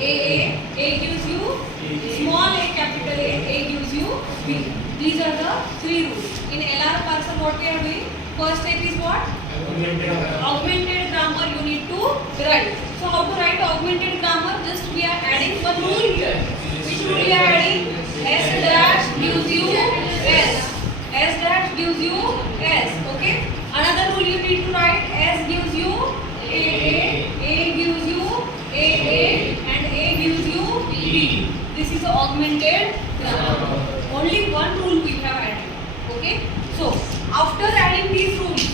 A gives you small a, capital A gives you B. These are the three rules. In LR parcel, what we are doing? First step is what? Augmented grammar you need to write. So how to write augmented grammar? Just we are adding one rule here. Which rule we are adding? S dash gives you S. S dash gives you S. Okay. Another rule you need to write. S gives you A gives you A, and A gives you B. This is augmented grammar. Only one rule we have added. Okay. So after adding these rules,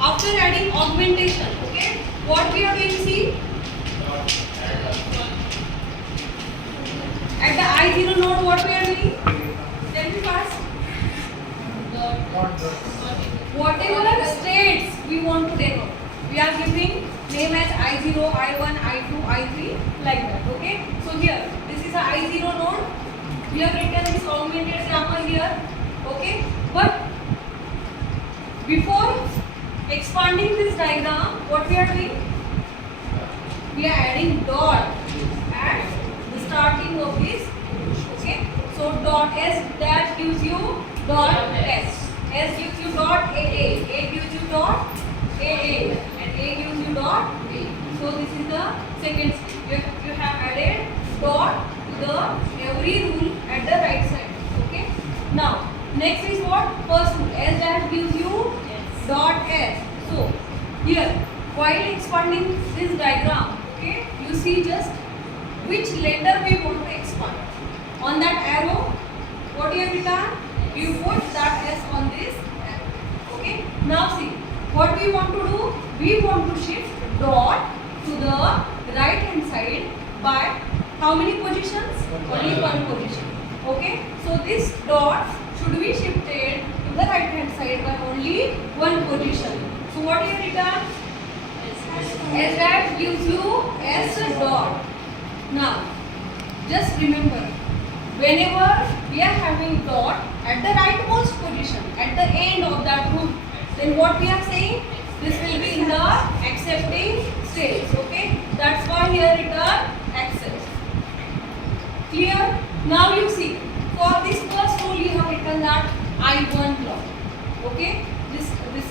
after adding augmentation, okay, what we are doing? See, at the I0 node, what we are doing? Tell me first. Whatever states we want to denote, we are giving name as I0, I1, I2, I3, like that. Okay. So here, this is a I0 node. We have written this augmented grammar here. Okay. But before expanding this diagram, what we are doing? We are adding dot at the starting of this. Okay. So dot S dash gives you dot S. S gives you dot AA. A gives you dot AA. And A gives you dot B. So this is the second step. You have added dot to the every rule at the right side. Okay. Now next is what? First rule. S dash gives you dot S. So here, while expanding this diagram, okay, you see just which letter we want to expand. On that arrow, what you have written? You put that S on this arrow. Okay. Now see, what we want to do? We want to shift dot to the right hand side by how many positions? Only one position. Okay. So this dot should be shifted to the right hand side by only one position. So what you have written? S dash gives you S dot. Now just remember, whenever we are having dot at the rightmost position at the end of that group, then what we are saying? This will be in the accepting stage. Okay. That's why here written accept. Clear? Now you see, for this first rule you have written that I1 block. Okay. This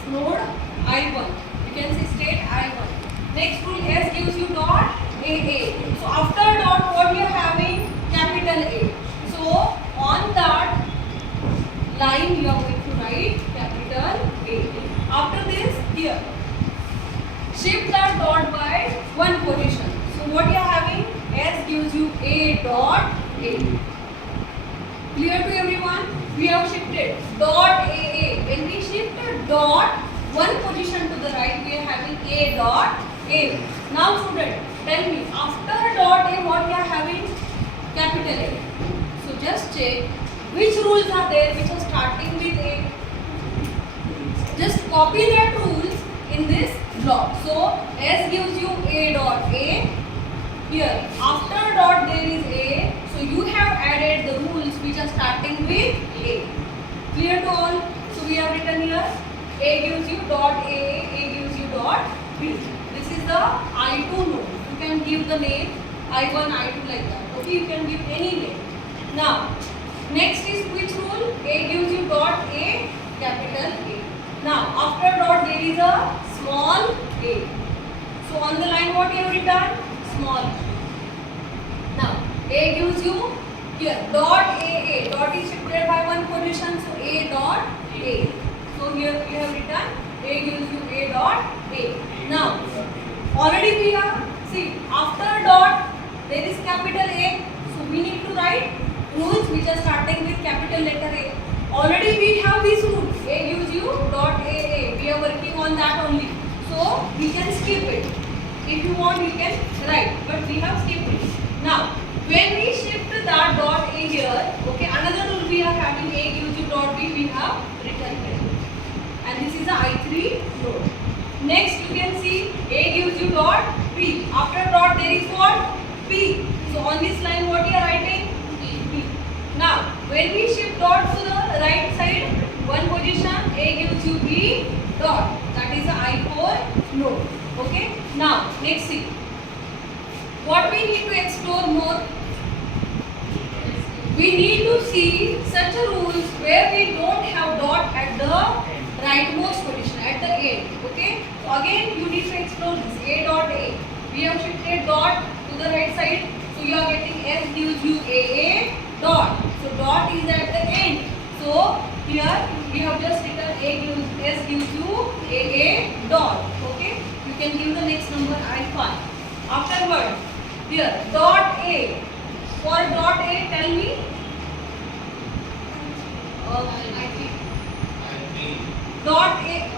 node I1. You can say state I1. Next rule, S gives you dot AA. So after dot, what you are having? Capital A. So on that line you are going to write capital A. After this, here, shift that dot by one position. So what you are having? S gives you A dot A. Clear to everyone? We have shifted dot AA. When we shift dot one position to the right, we are having A dot A. Now student, tell me, after dot A, what we are having? Capital A. So just check which rules are there which are starting with A. Just copy that rules in this block. So S gives you A dot A. Here, after dot there is A. So you have added the rules which are starting with A. Clear to all? So we have written here A gives you dot A gives you dot B. This is the I2 node. You can give the name I1, I2 like that. Okay, you can give any name. Now, next is which rule? A gives you dot A, capital A. Now, after dot there is a small a. So on the line what you have written? Small. Now, A gives you here dot AA. Dot is shifted by one position, so A dot A. So here you have written A gives you A dot A. Now, already we have, see, after dot there is capital A. So we need to write rules which are starting with capital letter A. Already we have this rule. A gives you dot AA. We are working on that only. So we can skip it. If you want, you can write. But we have skipped it. Now, when we shift that dot A here, okay, another rule we are having A gives you dot B, we have written here. And this is the I3 node. Next you can see A gives you dot P. After dot there is what? P. So on this line what you are writing? P. Now when we shift dot to the right side, one position, A gives you B dot. That is the I4 node. Okay. Now next see. what we need to explore more? We need to see such a rules where we don't have dot at the rightmost position, at the end. Okay. So again, you need to explore this a dot a. We have shifted dot to the right side, so you are getting S gives you a dot. So dot is at the end. So here we have just written a gives S gives you a dot. Okay. You can give the next number I5. Afterward, here dot a. For dot a, tell me. Dot a.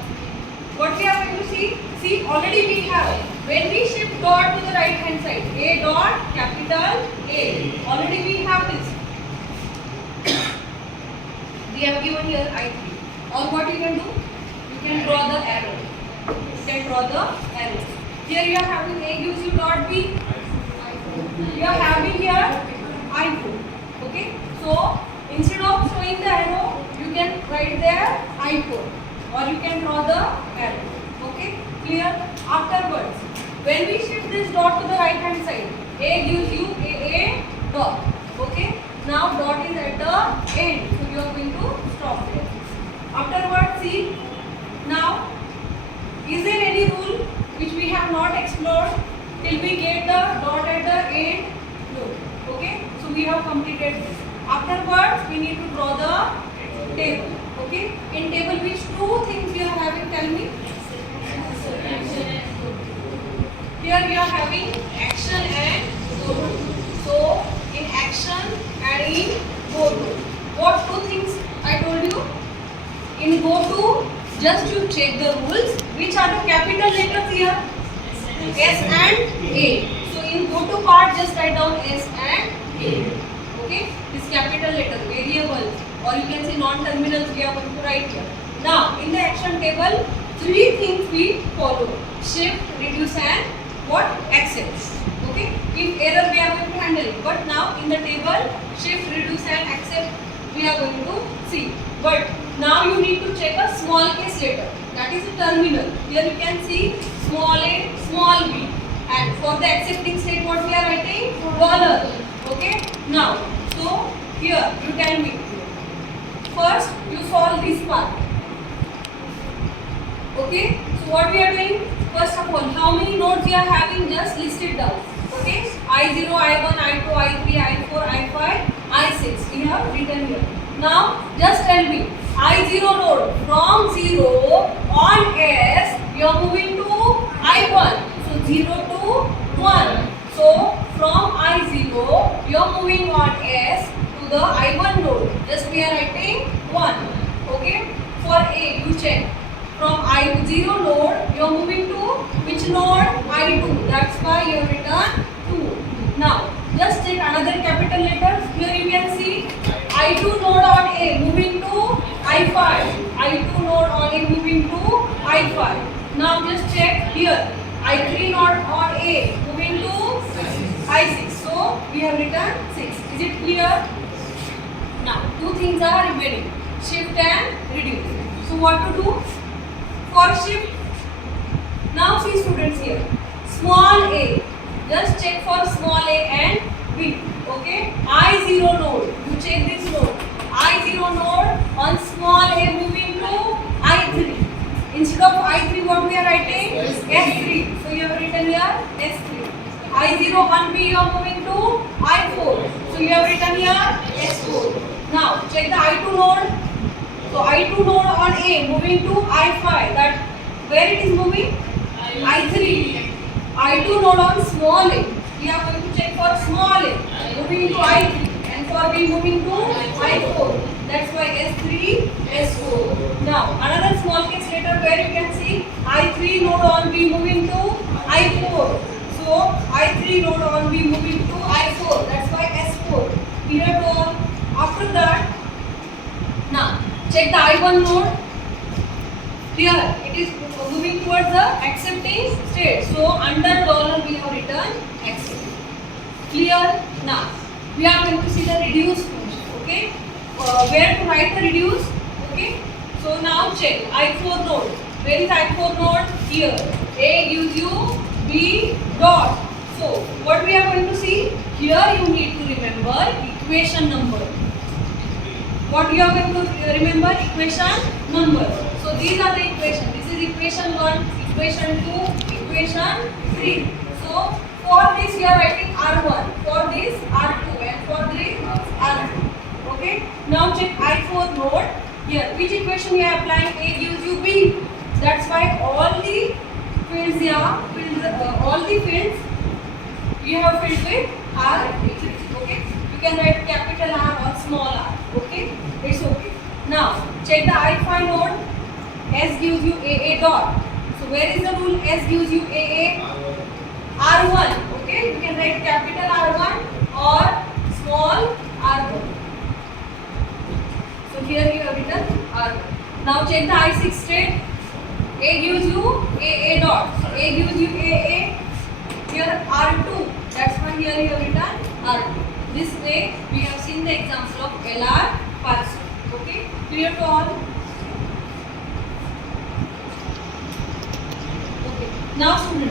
What we are going to see? See, already we have. When we shift dot to the right hand side, a dot capital A. Already we have this. We have given here I3. Or what you can do? You can draw the arrow. You can draw the arrow. Here you are having A gives you dot B. You are having here I4. Okay. So instead of showing the arrow, you can write there I4. Or you can draw the arrow. Okay. Clear? Afterwards, when we shift this dot to the right hand side, A gives you a dot. Okay. Now dot is at the end, so you are going to stop there. Afterwards, see. Now, is there any rule which we have not explored till we get the dot at the end? No. Okay. So we have completed this. Afterwards, we need to draw the table. Okay. In table, which two things we are having? Tell me. Here we are having action and go to. So in action and in go to, what two things I told you? In go to, just you check the rules. Which are the capital letters here? S and A. So in go to part, just write down S and A. Okay, this capital letter variable, or you can say non-terminals we are going to write here. Now in the action table, three things we follow: shift, reduce and what? Accept. Okay, if error we are going to handle it, but now in the table, shift, reduce and accept we are going to see. But now you need to check a small case letter, that is a terminal. Here you can see small a, small b, and for the accepting state what we are writing? Dollar. Okay, now so here you tell me, first you solve this part. Okay, so what we are doing? First of all, how many nodes we are having? Just list it down. Okay, I0, I1, I2, I3, I4, I5, I6. We have written here. Now, just tell me, I0 node from 0 on S, you are moving to I1. So 0 to 1. So from I0, you are moving on S to the I1 node. Just we are writing 1. Okay. For A, you check. From I0 node, you are moving to which node? I2. That's why you have written 2. Now, just take another capital letters. Here you can see I2 node on A moving to I5. I2 node on A moving to I5. Now just check here. I3 node on A moving to I6. So we have written 6. Is it clear? Now two things are remaining: shift and reduce. So what to do? For shift, now see students here, small a, just check for small a and b. Okay, I0 node, you check this node, I0 node on small a moving to I3. Instead of I3 what we are writing? S3. So you have written here S3. I0 on B you are moving to I4. So you have written here S4. Now check the I2 node. So I2 node on A moving to I5. That where it is moving? I3. I2 node on small a. We are going to check for small a moving to I3, and for B moving to I4. That's why S3, S4. Now another small case letter where you can see I3 node on B moving to I4. So I3 node on B moving to I4. That's why S4. Clear to all? After that, now check the I1 node. Here it is moving towards the accepting state. So under dollar we have written accept. Clear? Now we are going to see the reduce function. Okay, where to write the reduce? Okay, so now check I4 node. Where is I4 node? Here. A gives you B dot. So what we are going to see here, you need to remember equation number. What you are going to remember? Equation number. So these are the equation. This is equation 1, equation 2, equation 3. So for this you are writing R1, for this R2, and for this R2. Okay. Now check I4 note here. Which equation you are applying? A gives you B. That's why all the fields all the fields you have filled with R3. Okay. You can write capital R or small r. Okay. It's okay. Now check the I5 node. S gives you AA dot. So where is the rule? S gives you AA R1. Okay. You can write capital R1 or small R1. So here you have written R1. Now check the I6 state. A gives you AA dot. A gives you AA. Here R2. That's why here you have written R2. This way we have seen the example of LR parser. Okay, clear to all? Okay. Now student,